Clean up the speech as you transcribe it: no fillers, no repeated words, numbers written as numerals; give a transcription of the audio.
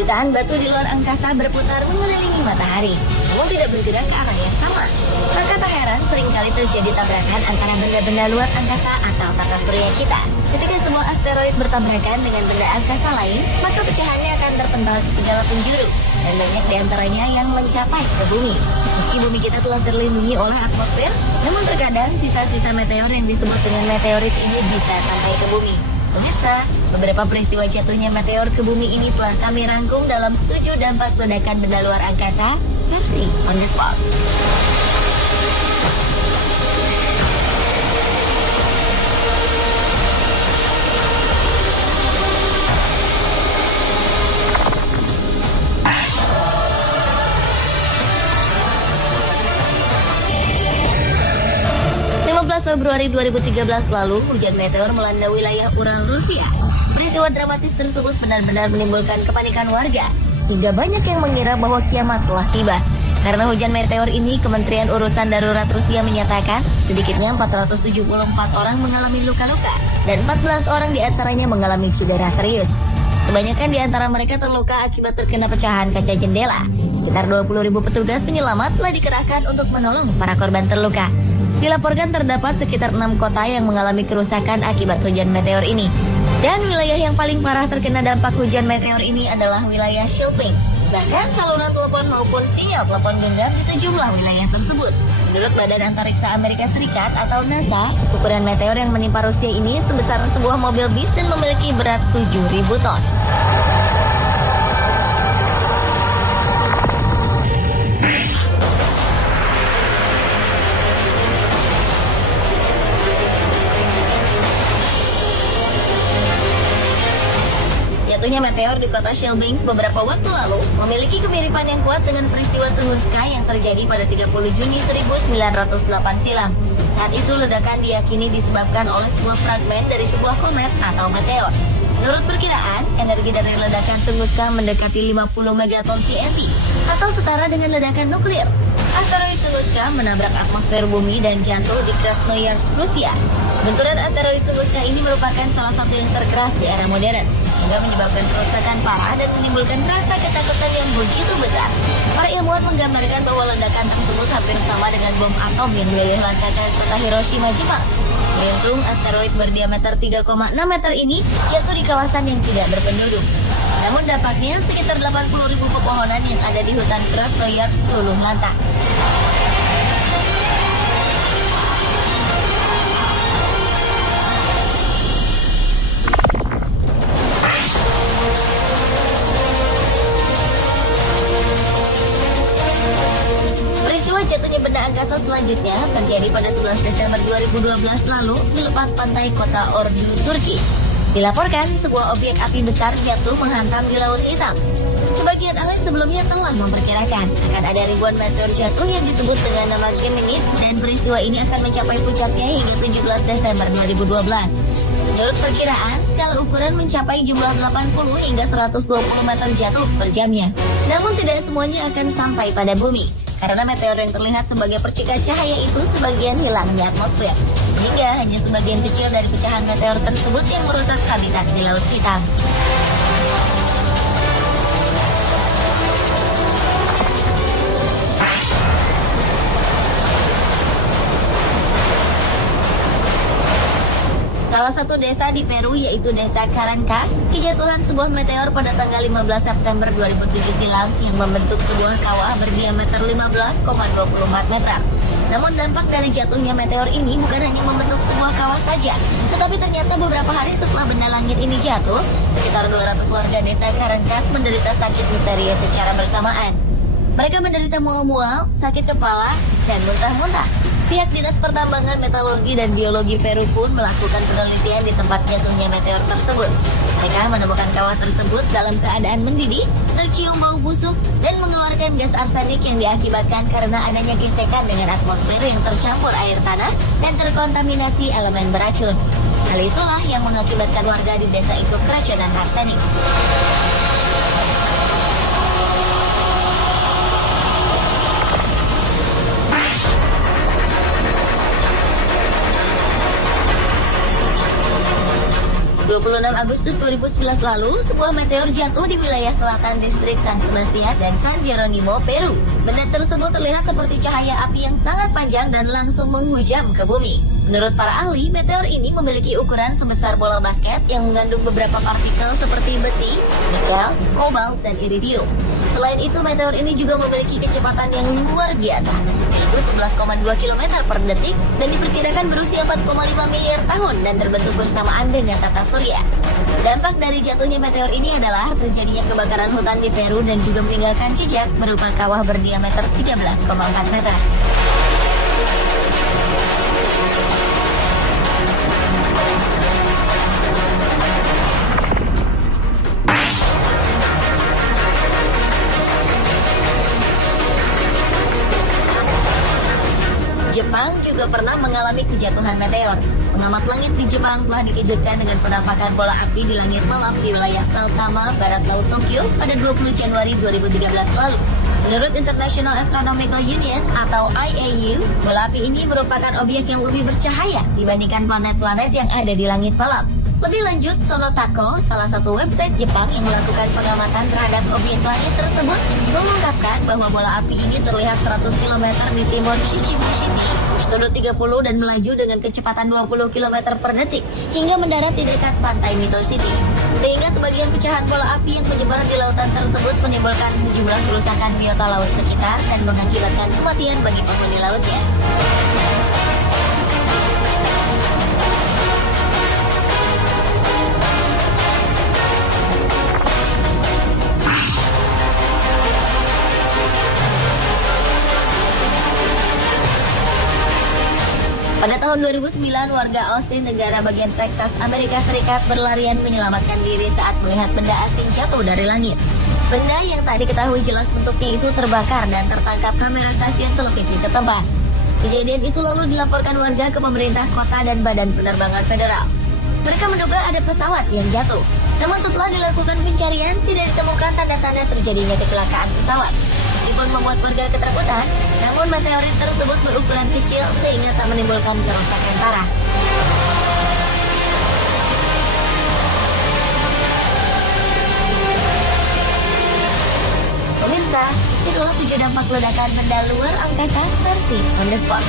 Jutaan batu di luar angkasa berputar mengelilingi matahari, namun tidak bergerak ke arah yang sama. Maka tak heran seringkali terjadi tabrakan antara benda-benda luar angkasa atau tata surya kita. Ketika sebuah asteroid bertabrakan dengan benda angkasa lain, maka pecahannya akan terpental ke segala penjuru, dan banyak diantaranya yang mencapai ke bumi. Meski bumi kita telah terlindungi oleh atmosfer, namun terkadang sisa-sisa meteor yang disebut dengan meteorit ini bisa sampai ke bumi. Pemirsa, beberapa peristiwa jatuhnya meteor ke bumi ini telah kami rangkum dalam 7 dampak ledakan benda luar angkasa versi On The Spot. Februari 2013 lalu, hujan meteor melanda wilayah Ural, Rusia. Peristiwa dramatis tersebut benar-benar menimbulkan kepanikan warga, hingga banyak yang mengira bahwa kiamat telah tiba. Karena hujan meteor ini, Kementerian Urusan Darurat Rusia menyatakan sedikitnya 474 orang mengalami luka-luka, dan 14 orang diantaranya mengalami cedera serius. Kebanyakan di antara mereka terluka akibat terkena pecahan kaca jendela. Sekitar 20.000 petugas penyelamat telah dikerahkan untuk menolong para korban terluka. Dilaporkan terdapat sekitar 6 kota yang mengalami kerusakan akibat hujan meteor ini. Dan wilayah yang paling parah terkena dampak hujan meteor ini adalah wilayah Chelyabinsk. Bahkan saluran telepon maupun sinyal telepon genggam di sejumlah wilayah tersebut. Menurut Badan Antariksa Amerika Serikat atau NASA, ukuran meteor yang menimpa Rusia ini sebesar sebuah mobil bis dan memiliki berat 7.000 ton. Jatuhnya meteor di kota Chelyabinsk beberapa waktu lalu memiliki kemiripan yang kuat dengan peristiwa Tunguska yang terjadi pada 30 Juni 1908 silam. Saat itu ledakan diyakini disebabkan oleh sebuah fragmen dari sebuah komet atau meteor. Menurut perkiraan, energi dari ledakan Tunguska mendekati 50 megaton TNT atau setara dengan ledakan nuklir. Asteroid Tunguska menabrak atmosfer bumi dan jatuh di Krasnoyarsk, Rusia. Benturan asteroid Tunguska ini merupakan salah satu yang terkeras di era modern, hingga menyebabkan kerusakan parah dan menimbulkan rasa ketakutan yang begitu besar. Para ilmuwan menggambarkan bahwa ledakan tersebut hampir sama dengan bom atom yang dilelehlantarkan kota Hiroshima, Jepang. Beruntung, asteroid berdiameter 3,6 meter ini jatuh di kawasan yang tidak berpenduduk. Namun dampaknya sekitar 80.000 pepohonan yang ada di hutan Krasnoyarsk luluh lantak. Peristiwa jatuhnya benda angkasa selanjutnya terjadi pada 11 Desember 2012 lalu di lepas pantai kota Ordu, Turki. Dilaporkan sebuah objek api besar jatuh menghantam di Laut Hitam. Sebagian ahli sebelumnya telah memperkirakan akan ada ribuan meteor jatuh yang disebut dengan nama Gemini, dan peristiwa ini akan mencapai puncaknya hingga 17 Desember 2012. Menurut perkiraan, skala ukuran mencapai jumlah 80 hingga 120 meter jatuh per jamnya. Namun tidak semuanya akan sampai pada bumi, karena meteor yang terlihat sebagai percikan cahaya itu sebagian hilang di atmosfer, sehingga hanya sebagian kecil dari pecahan meteor tersebut yang merusak habitat di Laut Hitam. Salah satu desa di Peru yaitu desa Caracas, kejatuhan sebuah meteor pada tanggal 15 September 2007 silam yang membentuk sebuah kawah berdiameter 15,24 meter. Namun dampak dari jatuhnya meteor ini bukan hanya membentuk sebuah kawah saja, tetapi ternyata beberapa hari setelah benda langit ini jatuh, sekitar 200 warga desa Caracas menderita sakit misterius secara bersamaan. Mereka menderita mual-mual, sakit kepala, dan muntah-muntah. Pihak Dinas Pertambangan, Metalurgi, dan Geologi Peru pun melakukan penelitian di tempat jatuhnya meteor tersebut. Mereka menemukan kawah tersebut dalam keadaan mendidih, tercium bau busuk, dan mengeluarkan gas arsenik yang diakibatkan karena adanya gesekan dengan atmosfer yang tercampur air tanah dan terkontaminasi elemen beracun. Hal itulah yang mengakibatkan warga di desa itu keracunan arsenik. 26 Agustus 2011 lalu, sebuah meteor jatuh di wilayah selatan distrik San Sebastian dan San Jeronimo, Peru. Benda tersebut terlihat seperti cahaya api yang sangat panjang dan langsung menghujam ke bumi. Menurut para ahli, meteor ini memiliki ukuran sebesar bola basket yang mengandung beberapa partikel seperti besi, nikel, kobalt, dan iridium. Selain itu, meteor ini juga memiliki kecepatan yang luar biasa, yaitu 11,2 km per detik dan diperkirakan berusia 4,5 miliar tahun dan terbentuk bersamaan dengan tata surya. Dampak dari jatuhnya meteor ini adalah terjadinya kebakaran hutan di Peru dan juga meninggalkan jejak berupa kawah berdiameter 13,4 meter. Jepang juga pernah mengalami kejatuhan meteor. Pengamat langit di Jepang telah dikejutkan dengan penampakan bola api di langit malam di wilayah Saitama, barat laut Tokyo pada 20 Januari 2013 lalu. Menurut International Astronomical Union atau IAU, bola api ini merupakan objek yang lebih bercahaya dibandingkan planet-planet yang ada di langit malam. Lebih lanjut, Sonotako, salah satu website Jepang yang melakukan pengamatan terhadap objek langit tersebut, mengungkapkan bahwa bola api ini terlihat 100 km di timur Shichibu City, bersudut 30 dan melaju dengan kecepatan 20 km per detik hingga mendarat di dekat pantai Mito City. Sehingga sebagian pecahan bola api yang menyebar di lautan tersebut menimbulkan sejumlah kerusakan biota laut sekitar dan mengakibatkan kematian bagi penghuni lautnya. Pada tahun 2009, warga Austin, negara bagian Texas, Amerika Serikat berlarian menyelamatkan diri saat melihat benda asing jatuh dari langit. Benda yang tak diketahui jelas bentuknya itu terbakar dan tertangkap kamera stasiun televisi setempat. Kejadian itu lalu dilaporkan warga ke pemerintah kota dan badan penerbangan federal. Mereka menduga ada pesawat yang jatuh. Namun setelah dilakukan pencarian, tidak ditemukan tanda-tanda terjadinya kecelakaan pesawat. Meskipun membuat warga ketakutan, namun meteorit tersebut berukuran kecil sehingga tak menimbulkan kerusakan parah. Pemirsa, itulah 7 dampak ledakan benda luar angkasa versi On The Spot.